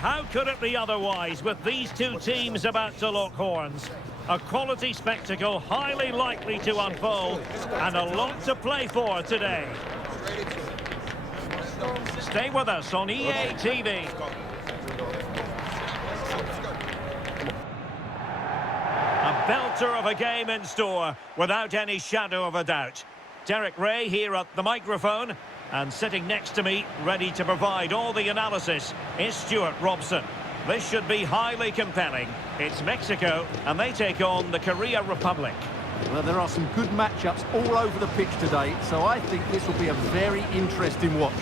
How could it be otherwise with these two teams about to lock horns? A quality spectacle highly likely to unfold and a lot to play for today. Stay with us on EA TV. A belter of a game in store without any shadow of a doubt. Derek Ray here at the microphone, and sitting next to me, ready to provide all the analysis, is Stuart Robson. This should be highly compelling. It's Mexico, and they take on the Korea Republic. Well, there are some good matchups all over the pitch today, so I think this will be a very interesting watch.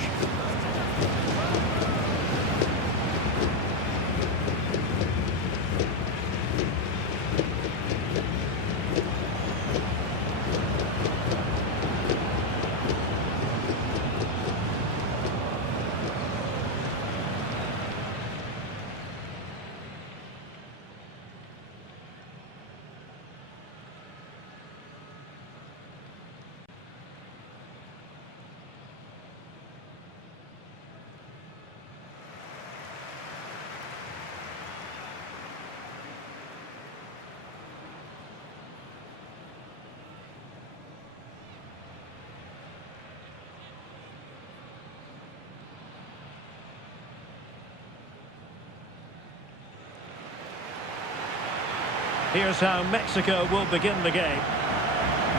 Here's how Mexico will begin the game.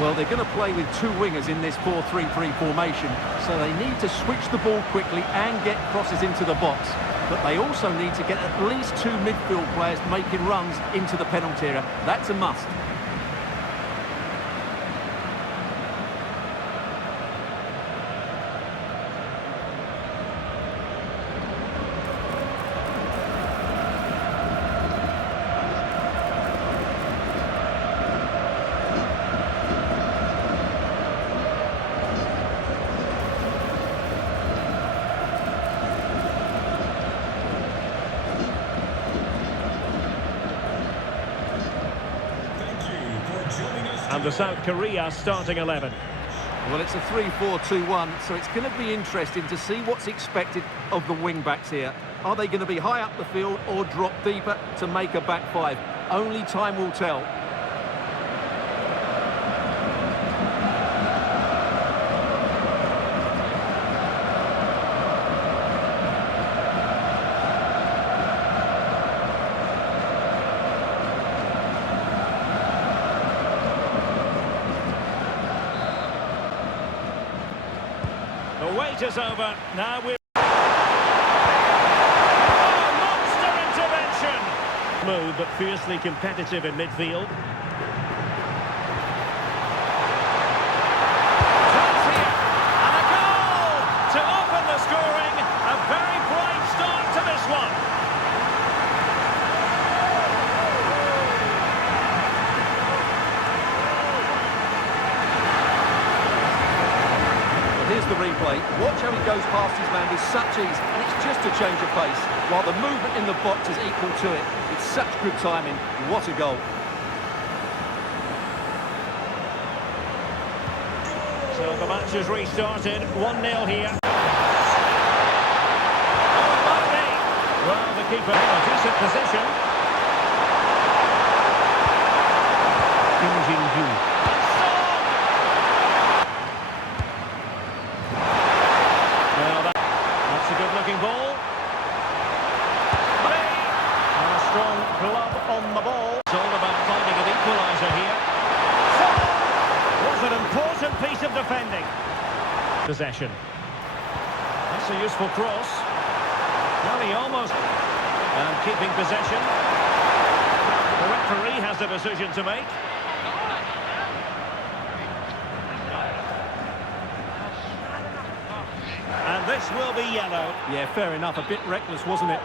Well, they're going to play with two wingers in this 4-3-3 formation, so they need to switch the ball quickly and get crosses into the box. But they also need to get at least two midfield players making runs into the penalty area. That's a must. And the South Korea starting 11. Well, it's a 3-4-2-1, so it's going to be interesting to see what's expected of the wing-backs here. Are they going to be high up the field or drop deeper to make a back five? Only time will tell. The wait is over. Now we're... Oh, monster intervention! Smooth but fiercely competitive in midfield. Chance here. And a goal! To open the scoring. A very bright start to this one. Here's the replay. Watch how he goes past his man with such ease, and it's just a change of pace, while the movement in the box is equal to it. It's such good timing. What a goal. So the match has restarted. 1-0 here. Well, the keeper in a decent position. Kim Jin-Ju. That's a good-looking ball. And a strong glove on the ball. It's all about finding an equaliser here. Was an important piece of defending. Possession. That's a useful cross. Well, he almost... And keeping possession. The referee has a decision to make. And this will be yellow. Yeah, fair enough. A bit reckless, wasn't it?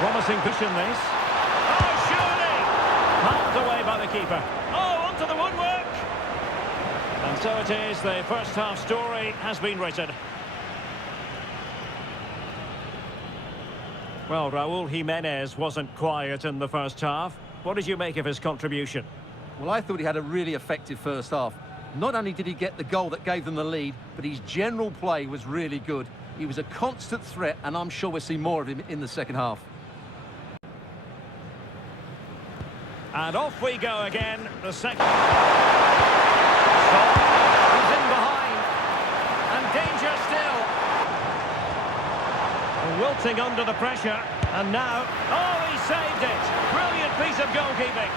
Promising position this. Oh, surely! Pumped away by the keeper. Oh, onto the woodwork! And so it is, the first half story has been written. Well, Raúl Jiménez wasn't quiet in the first half. What did you make of his contribution? Well, I thought he had a really effective first half. Not only did he get the goal that gave them the lead, but his general play was really good. He was a constant threat, and I'm sure we'll see more of him in the second half. And off we go again, the second. He's in behind. And danger still. Wilting under the pressure. And now, oh, he saved it. Brilliant piece of goalkeeping.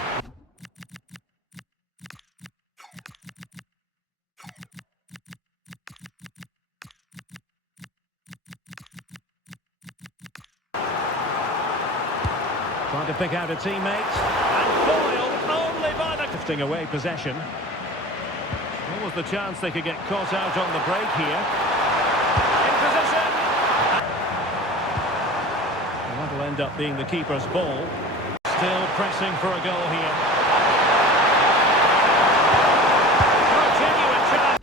Trying to pick out a teammate. And foiled only by the... Lifting away possession. What was the chance they could get caught out on the break here? In position. And that'll end up being the keeper's ball. Still pressing for a goal here. A genuine chance.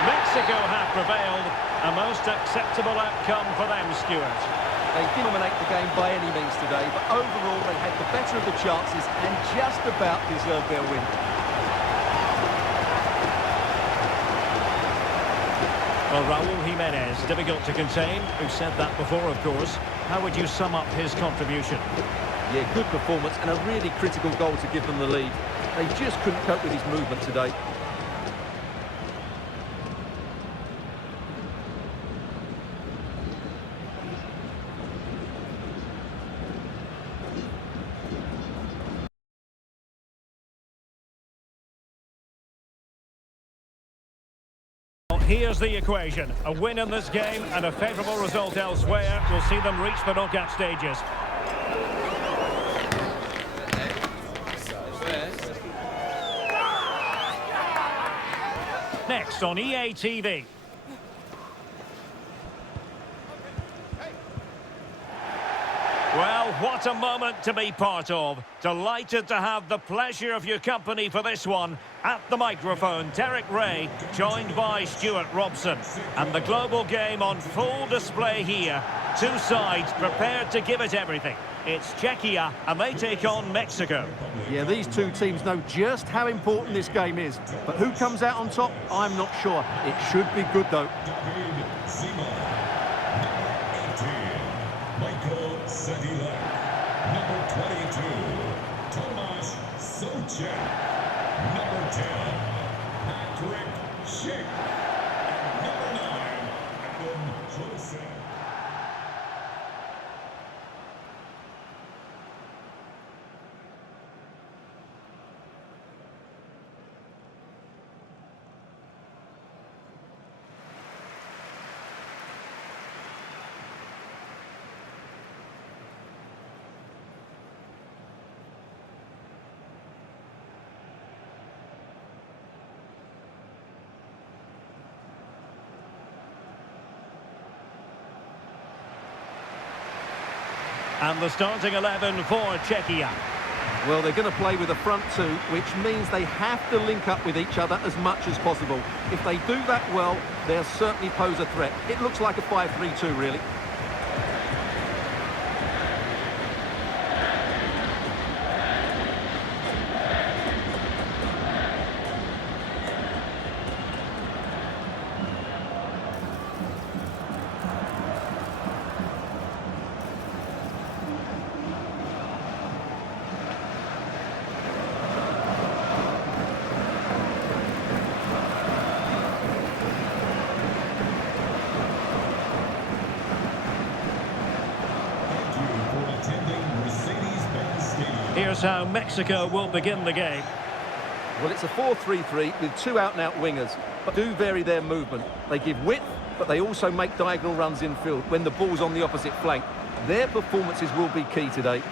Mexico have prevailed. A most acceptable outcome for them, Stuart. They didn't dominate the game by any means today, but overall they had the better of the chances and just about deserved their win. Well, Raúl Jiménez, difficult to contain. We've said that before, of course. How would you sum up his contribution? Yeah, good performance and a really critical goal to give them the lead. They just couldn't cope with his movement today. Here's the equation. A win in this game and a favourable result elsewhere will see them reach the knockout stages. Next on EA TV. Well, what a moment to be part of. Delighted to have the pleasure of your company for this one. At the microphone, Derek Ray, joined by Stuart Robson. And the global game on full display here. Two sides prepared to give it everything. It's Czechia, and they take on Mexico. Yeah, these two teams know just how important this game is. But who comes out on top, I'm not sure. It should be good, though. Number 22, Tomasz Souček. Number 10, Patrick Schick. And number 9, Adam Joseph. And the starting 11 for Czechia. Well, they're going to play with a front two, which means they have to link up with each other as much as possible. If they do that well, they'll certainly pose a threat. It looks like a 5-3-2, really. Here's how Mexico will begin the game. Well, it's a 4-3-3 with two out-and-out wingers, but do vary their movement. They give width, but they also make diagonal runs infield when the ball's on the opposite flank. Their performances will be key today.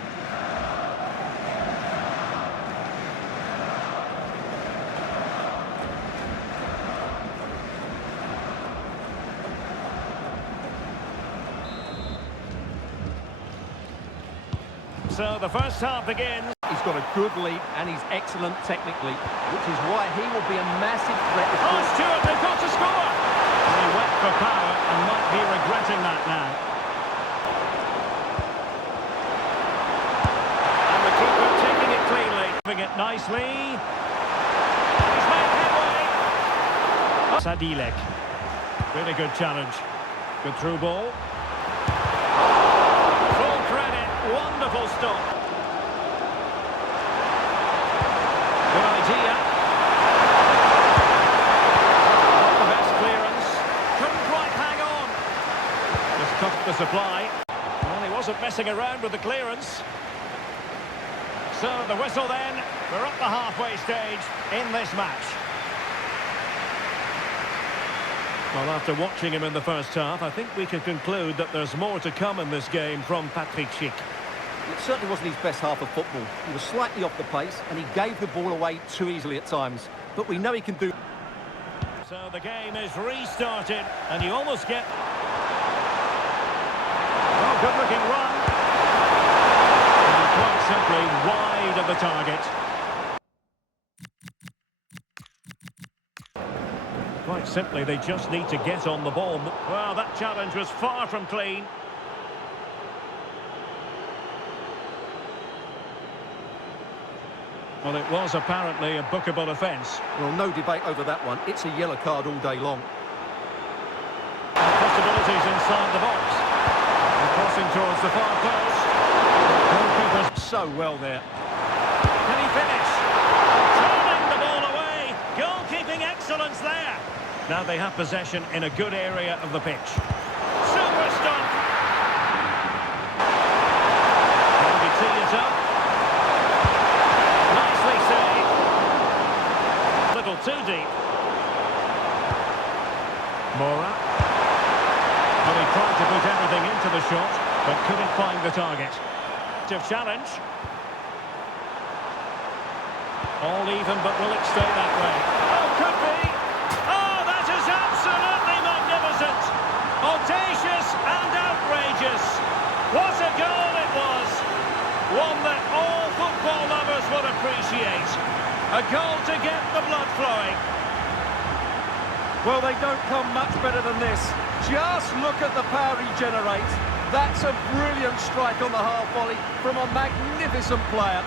So the first half begins. He's got a good lead and he's excellent technically, which is why he will be a massive threat. Oh, Stewart, they've got to score! He went for power and might be regretting that now. And the keeper taking it cleanly. Moving it nicely. He's made headway. Sadilek. Really good challenge. Good through ball. Full credit. Wonderful stop. Good idea. Not the best clearance. Couldn't quite hang on. Just cut the supply. Well, he wasn't messing around with the clearance. So the whistle then. We're at the halfway stage in this match. Well, after watching him in the first half, I think we can conclude that there's more to come in this game from Patrick Schick. It certainly wasn't his best half of football. He was slightly off the pace and he gave the ball away too easily at times. But we know he can do... So the game is restarted and you almost get... Oh, good-looking run. And quite simply wide of the target. Quite simply, they just need to get on the ball. Well, that challenge was far from clean. Well, it was apparently a bookable offence. Well, no debate over that one. It's a yellow card all day long. Possibilities inside the box. And crossing towards the far post. Goalkeeper's So well there. Can he finish? Turning the ball away. Goalkeeping excellence there. Now they have possession in a good area of the pitch. Super stop. Can he tee it up? Nicely saved. A little too deep. Mora. Well, he tried to put everything into the shot, but couldn't find the target. Challenge. All even, but will it stay that way? Oh, could be. Oh, that is absolutely magnificent. Audacious and outrageous. What a goal it was. One that all football lovers would appreciate. A goal to get the blood flowing. Well, they don't come much better than this. Just look at the power he generates. That's a brilliant strike on the half volley from a magnificent player.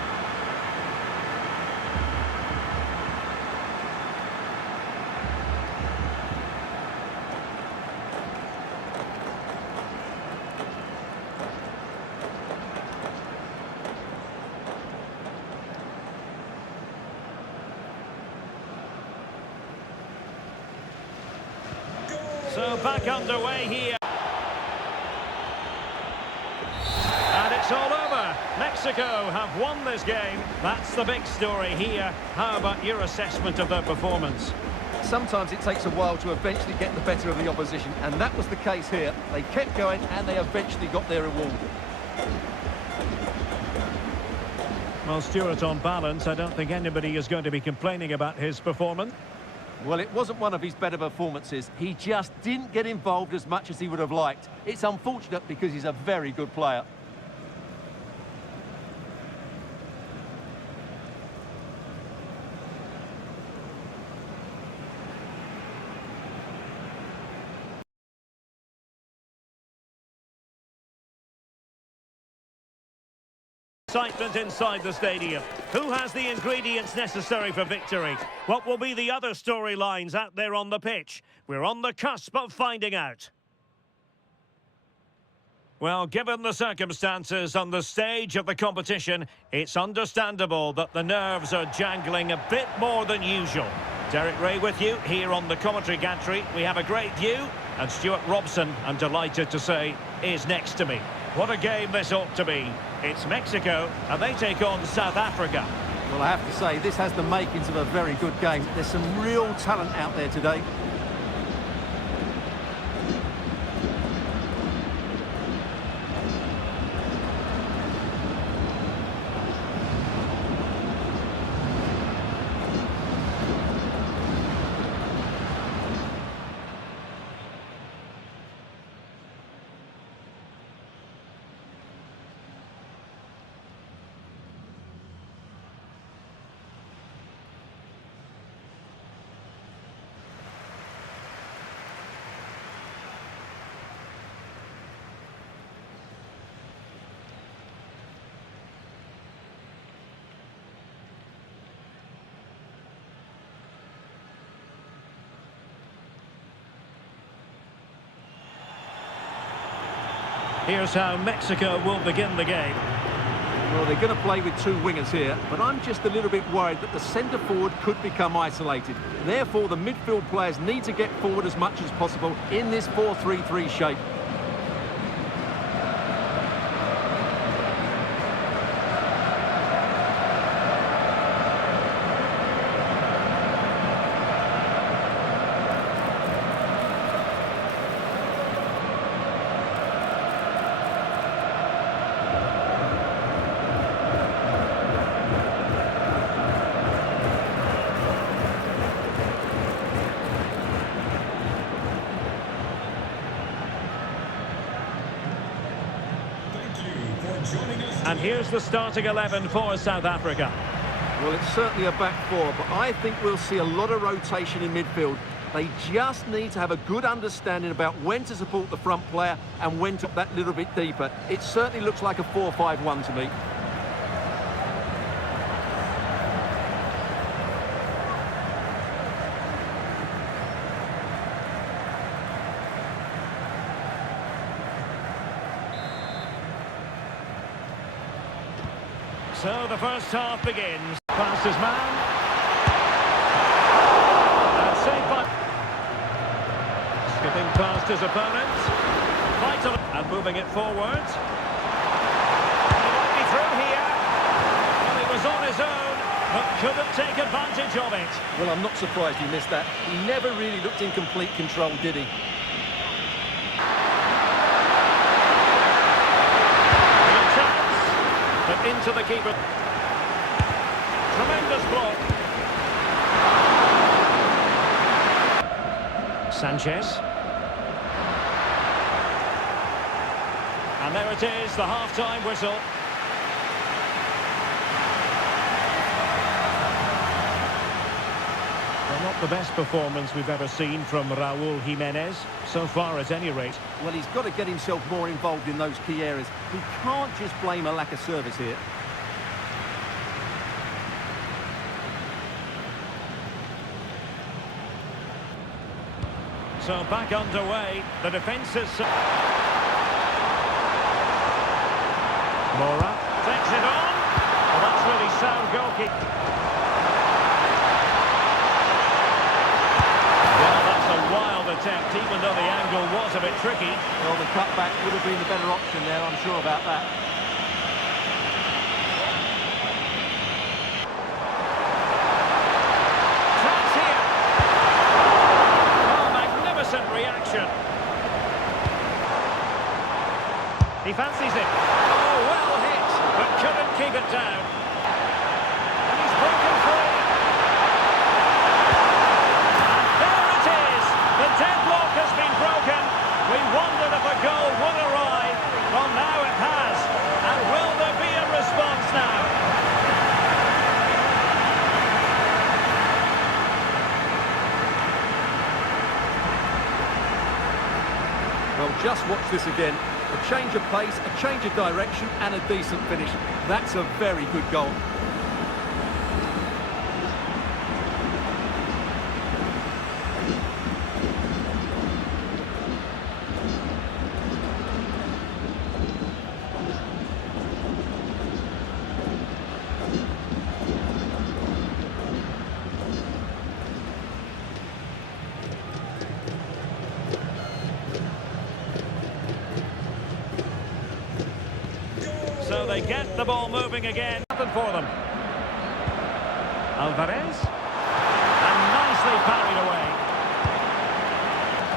So back underway here. And it's all over. Mexico have won this game. That's the big story here. How about your assessment of their performance? Sometimes it takes a while to eventually get the better of the opposition, and that was the case here. They kept going and they eventually got their reward. Well, Stuart, on balance, I don't think anybody is going to be complaining about his performance. Well, it wasn't one of his better performances. He just didn't get involved as much as he would have liked. It's unfortunate because he's a very good player. Excitement inside the stadium. Who has the ingredients necessary for victory? What will be the other storylines out there on the pitch? We're on the cusp of finding out. Well, given the circumstances on the stage of the competition, it's understandable that the nerves are jangling a bit more than usual. Derek Ray with you here on the commentary gantry. We have a great view, and Stuart Robson, I'm delighted to say, is next to me. What a game this ought to be. It's Mexico, and they take on South Africa. Well, I have to say, this has the makings of a very good game. There's some real talent out there today. Here's how Mexico will begin the game. Well, they're going to play with two wingers here, but I'm just a little bit worried that the centre forward could become isolated. Therefore, the midfield players need to get forward as much as possible in this 4-3-3 shape. And here's the starting 11 for South Africa. Well, it's certainly a back four, but I think we'll see a lot of rotation in midfield. They just need to have a good understanding about when to support the front player and when to that little bit deeper. It certainly looks like a 4-5-1 to me. So the first half begins. Past his man. And saved by... Skipping past his opponent. Vital. And moving it forward. He might be through here. Well, he was on his own, but couldn't take advantage of it. Well, I'm not surprised he missed that. He never really looked in complete control, did he? But into the keeper. Tremendous block. Sanchez. And there it is, the half-time whistle. Well, not the best performance we've ever seen from Raúl Jiménez, so far at any rate. Well, he's got to get himself more involved in those key areas. He can't just blame a lack of service here. So back underway, the defence is... Moura takes it on. Well, that's really sound goalkeeping. Well, that's a wild attempt, even though the angle was a bit tricky. Well, the cutback would have been the better option there, I'm sure about that. Chance here. Oh, magnificent reaction. He fancies it. Oh, well hit, but couldn't keep it down. And he's broken free. And there it is. The deadlock has been broken. We wondered if a goal would arrive. Well, now it has. And will there be a response now? Well, just watch this again. A change of pace, a change of direction, and a decent finish. That's a very good goal. So they get the ball moving again. Nothing for them. Alvarez. And nicely parried away.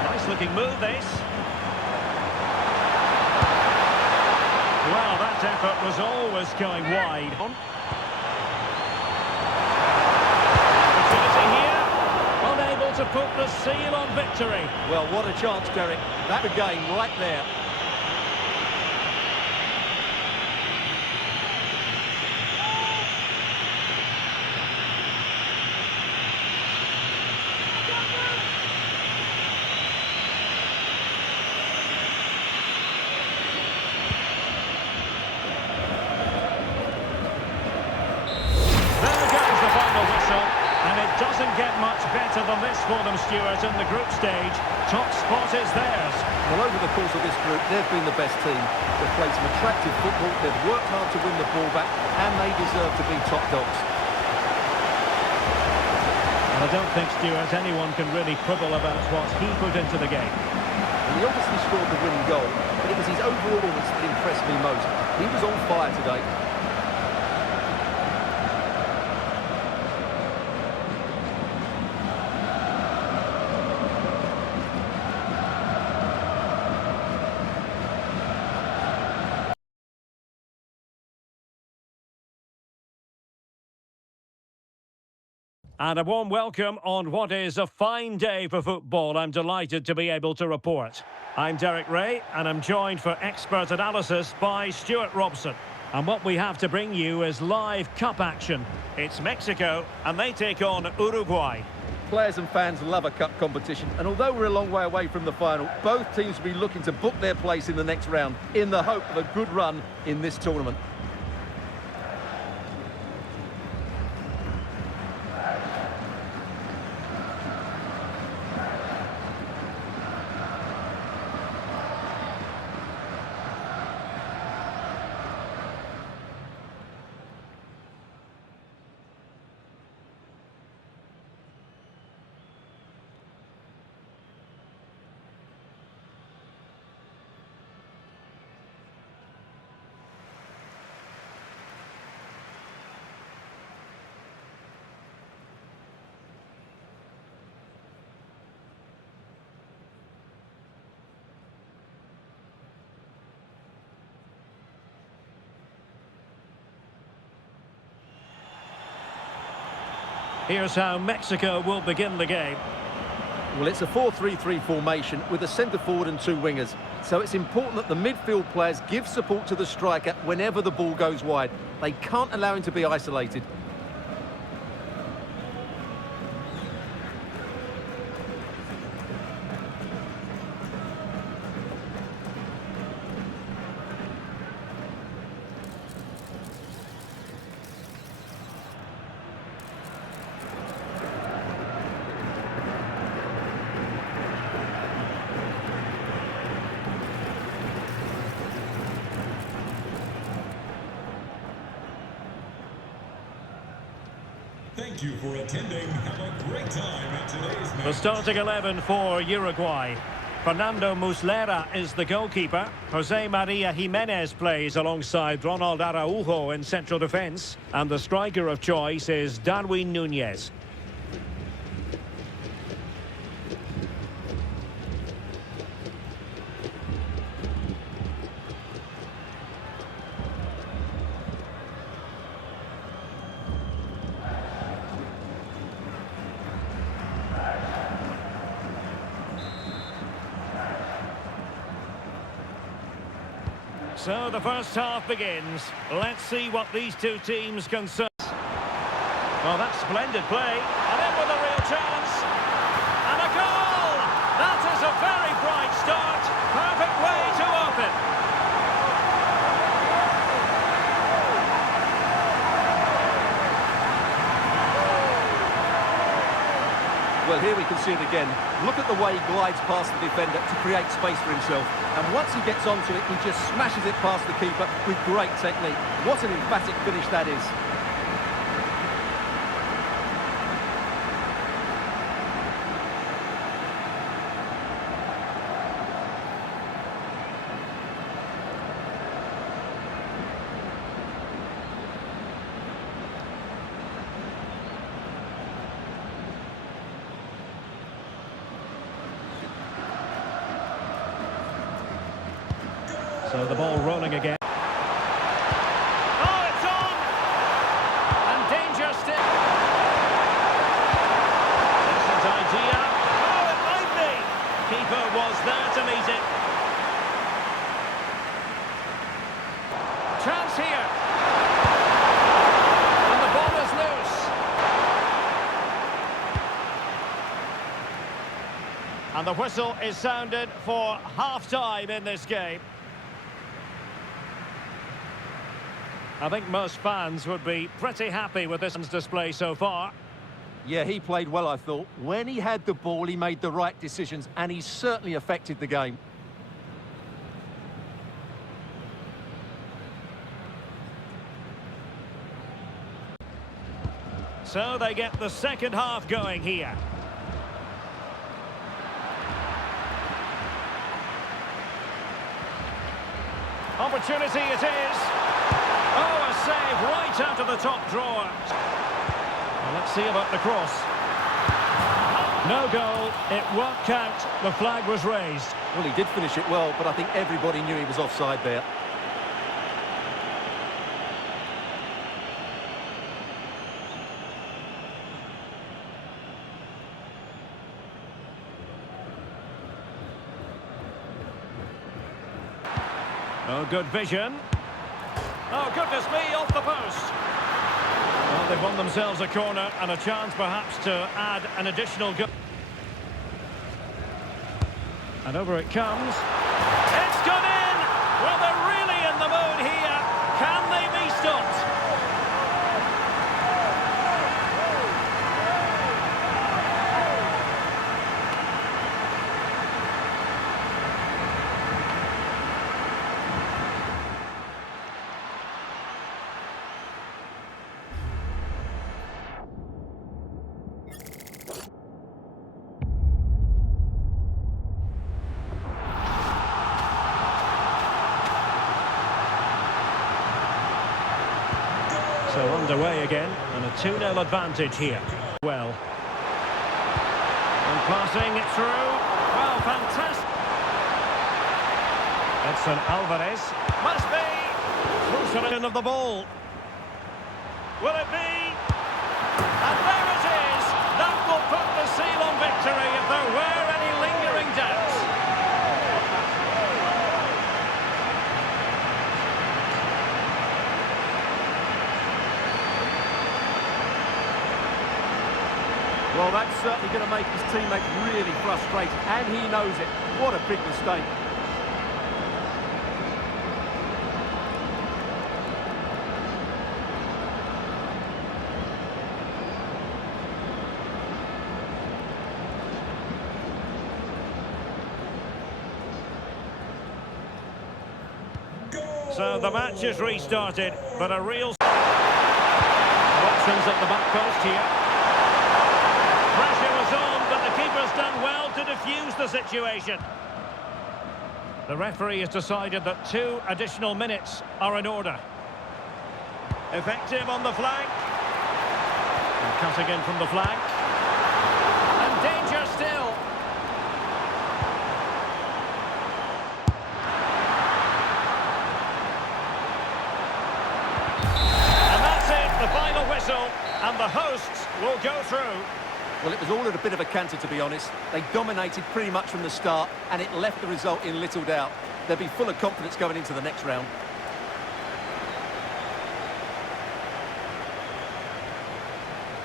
Nice looking move, this. Well, that effort was always going wide. Opportunity here. Unable to put the seal on victory. Well, what a chance, Derek. That again, right there. There goes the final whistle, and it Doesn't get much better than this for them, Stuart, in the group stage. Top spot is theirs. Well, over the course of this group, they've been the best team. They've played some attractive football, they've worked hard to win the ball back, and they deserve to be top dogs. And I don't think, Stuart, anyone can really quibble about what he put into the game. He obviously scored the winning goal, but it was his overall performance that impressed me most. He was on fire today. And a warm welcome on what is a fine day for football. I'm delighted to be able to report. I'm Derek Ray, and I'm joined for expert analysis by Stuart Robson. And what we have to bring you is live cup action. It's Mexico, and they take on Uruguay. Players and fans love a cup competition, and although we're a long way away from the final, both teams will be looking to book their place in the next round in the hope of a good run in this tournament. Here's how Mexico will begin the game. Well, it's a 4-3-3 formation with a centre forward and two wingers. So it's important that the midfield players give support to the striker whenever the ball goes wide. They can't allow him to be isolated. Thank you for attending. Have a great time at today's match. The starting 11 for Uruguay. Fernando Muslera is the goalkeeper. Jose Maria Jimenez plays alongside Ronald Araujo in central defence. And the striker of choice is Darwin Núñez. So the first half begins. Let's see what these two teams can serve. Well, that's splendid play. And in with a real chance. And a goal! That is a very bright start. Perfect way to open. Well, here we can see it again. Look at the way he glides past the defender to create space for himself. And once he gets onto it, he just smashes it past the keeper with great technique. What an emphatic finish that is. So the ball rolling again. Oh, it's on! And danger still. Decent idea. Oh, it might be. Keeper was there to meet it. Chance here. And the ball is loose. And the whistle is sounded for half-time in this game. I think most fans would be pretty happy with this display so far. Yeah, he played well, I thought. When he had the ball, he made the right decisions, and he certainly affected the game. So they get the second half going here. Opportunity it is. Oh, a save right out of the top drawer. Well, let's see about the cross. No goal. It won't count. The flag was raised. Well, he did finish it well, but I think everybody knew he was offside there. Oh, good vision. Oh, goodness me, off the post. Well, they've won themselves a corner and a chance perhaps to add an additional goal. And over it comes. It's gone in! Well, they're really in the mood here. Can they be stopped? So underway again, and a 2-0 advantage here. Well. And passing it through. Well, fantastic. Edson Alvarez. Must be. Crucial of the ball. Will it be? And there it is. That will put the seal on victory if there were any lingering doubts. Well, that's certainly going to make his teammates really frustrated, and he knows it. What a big mistake. So the match is restarted, but a real... Options at the back post here. Pressure was on, but the keeper's done well to defuse the situation. The referee has decided that 2 additional minutes are in order. Effective on the flank. And cutting in from the flank. And danger still. And that's it, the final whistle. And the hosts will go through. Well, it was all at a bit of a canter, to be honest. They dominated pretty much from the start, and it left the result in little doubt. They'll be full of confidence going into the next round.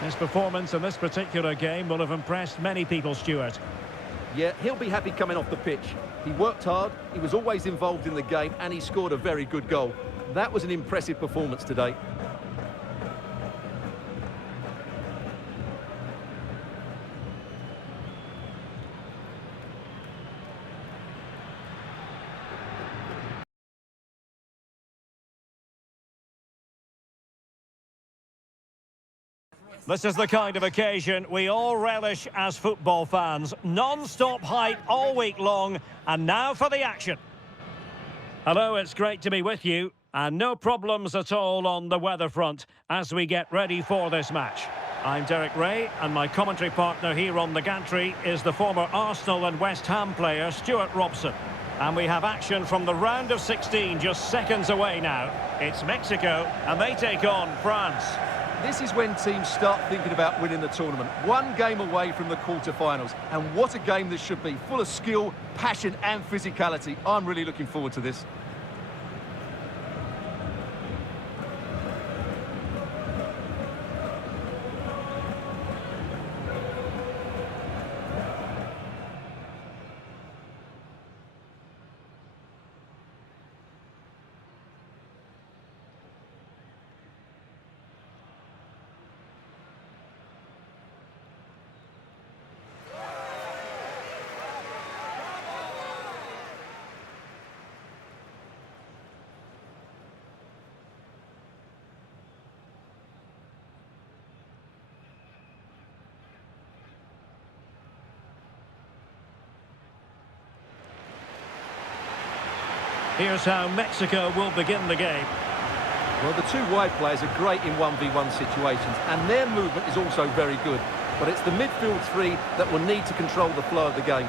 His performance in this particular game will have impressed many people, Stuart. Yeah, he'll be happy coming off the pitch. He worked hard, he was always involved in the game, and he scored a very good goal. That was an impressive performance today. This is the kind of occasion we all relish as football fans. Non-stop hype all week long, and now for the action. Hello, it's great to be with you, and no problems at all on the weather front as we get ready for this match. I'm Derek Ray, and my commentary partner here on the gantry is the former Arsenal and West Ham player Stuart Robson. And we have action from the round of 16 just seconds away now. It's Mexico, and they take on France. This is when teams start thinking about winning the tournament. One game away from the quarter-finals. And what a game this should be. Full of skill, passion and physicality. I'm really looking forward to this. Here's how Mexico will begin the game. Well, the two wide players are great in 1v1 situations, and their movement is also very good. But it's the midfield three that will need to control the flow of the game.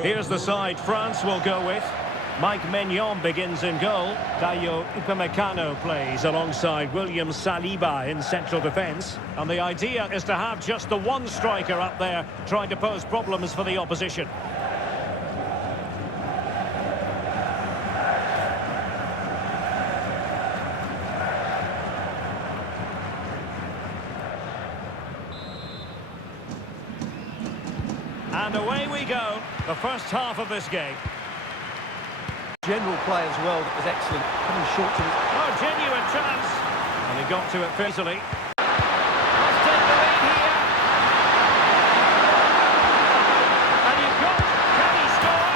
Here's the side France will go with. Mike Maignan begins in goal. Dayo Upamecano plays alongside William Saliba in central defence. And the idea is to have just the one striker up there trying to pose problems for the opposition. And away we go, the first half of this game. General play as well was excellent, coming short to his... Oh, genuine chance. And he got to it easily. Must take the lead here. And you've got, can he score?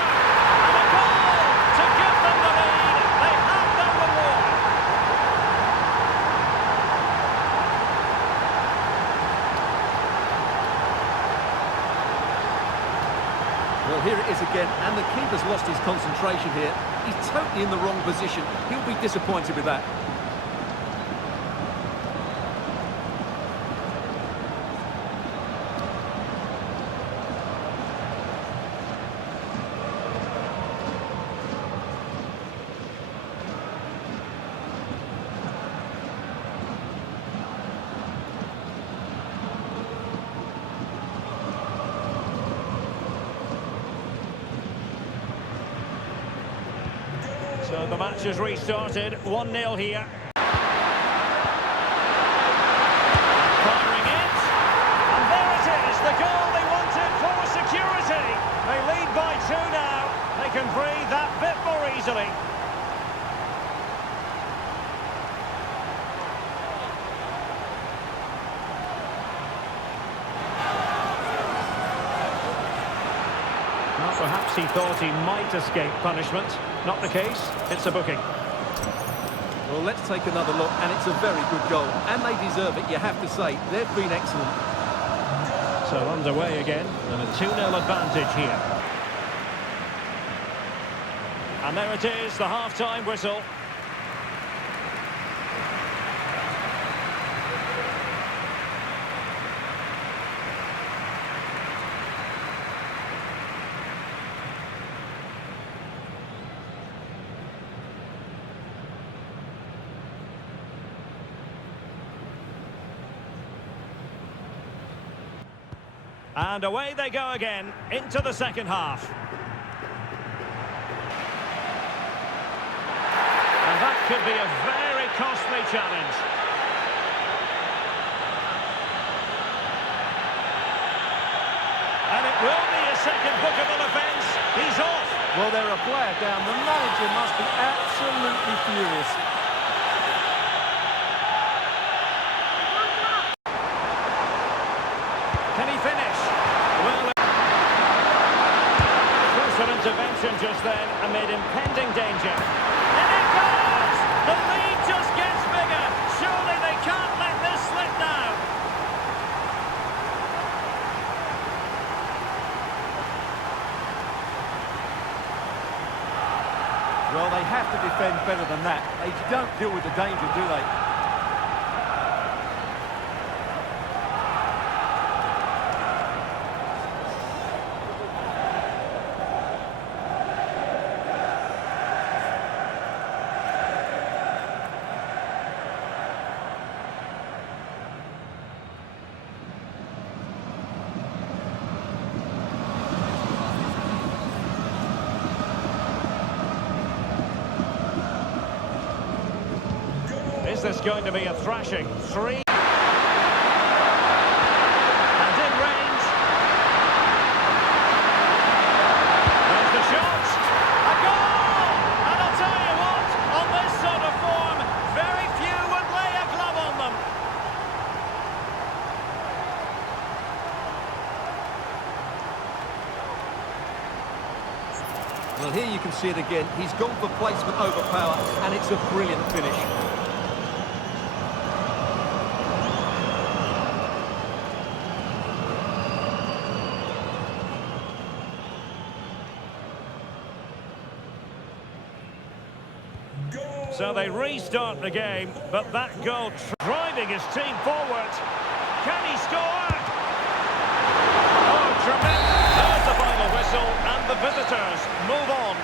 And a goal to give them the lead. They have their reward. Well, here it is again, and the keeper's lost his concentration here. He's totally in the wrong position. He'll be disappointed with that. So the match has restarted, 1-0 here. Firing it, and there it is, the goal they wanted for security. They lead by 2 now, they can breathe that bit more easily. Well, perhaps he thought he might escape punishment. Not the case, it's a booking. Well, let's take another look, and it's a very good goal. And they deserve it, you have to say. They've been excellent. So underway again, and a 2-0 advantage here. And there it is, the half-time whistle. And away they go again, into the second half. And that could be a very costly challenge. And it will be a second bookable offence. He's off. Well, they're a player down. The manager must be absolutely furious. Can he finish? Well, crucial intervention just then amid impending danger. And it goes! The lead just gets bigger. Surely they can't let this slip now. Well, they have to defend better than that. They don't deal with the danger, do they? Is this going to be a thrashing? 3. And in range. can see it again. He's gone for placement over power, and it's a brilliant finish. So they restart the game, but that goal driving his team forward. Can he score? Oh, tremendous. There's the final whistle, and the visitors move on.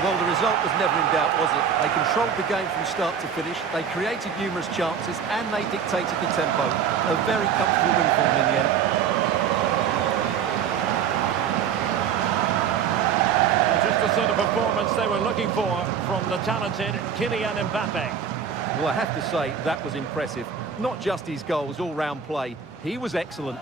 Well, the result was never in doubt, was it? They controlled the game from start to finish. They created numerous chances, and they dictated the tempo. A very comfortable win for them in the end. Sort of performance they were looking for from the talented Kylian Mbappe. Well, I have to say, that was impressive. Not just his goals, all-round play. He was excellent.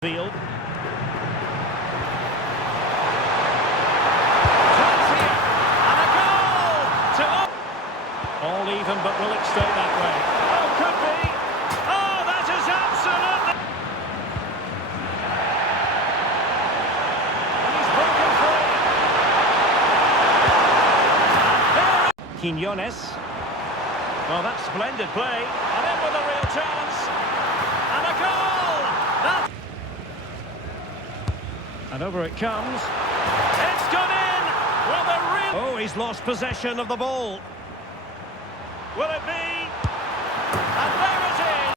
Field. All even, but will it stay that way? Oh, could be! Oh, that is absolutely... And he's broken free. Quiñones. Well, that's splendid play. And in with a real chance. And a goal! And over it comes. It's gone in! Well, the real... Oh, he's lost possession of the ball. Will it be?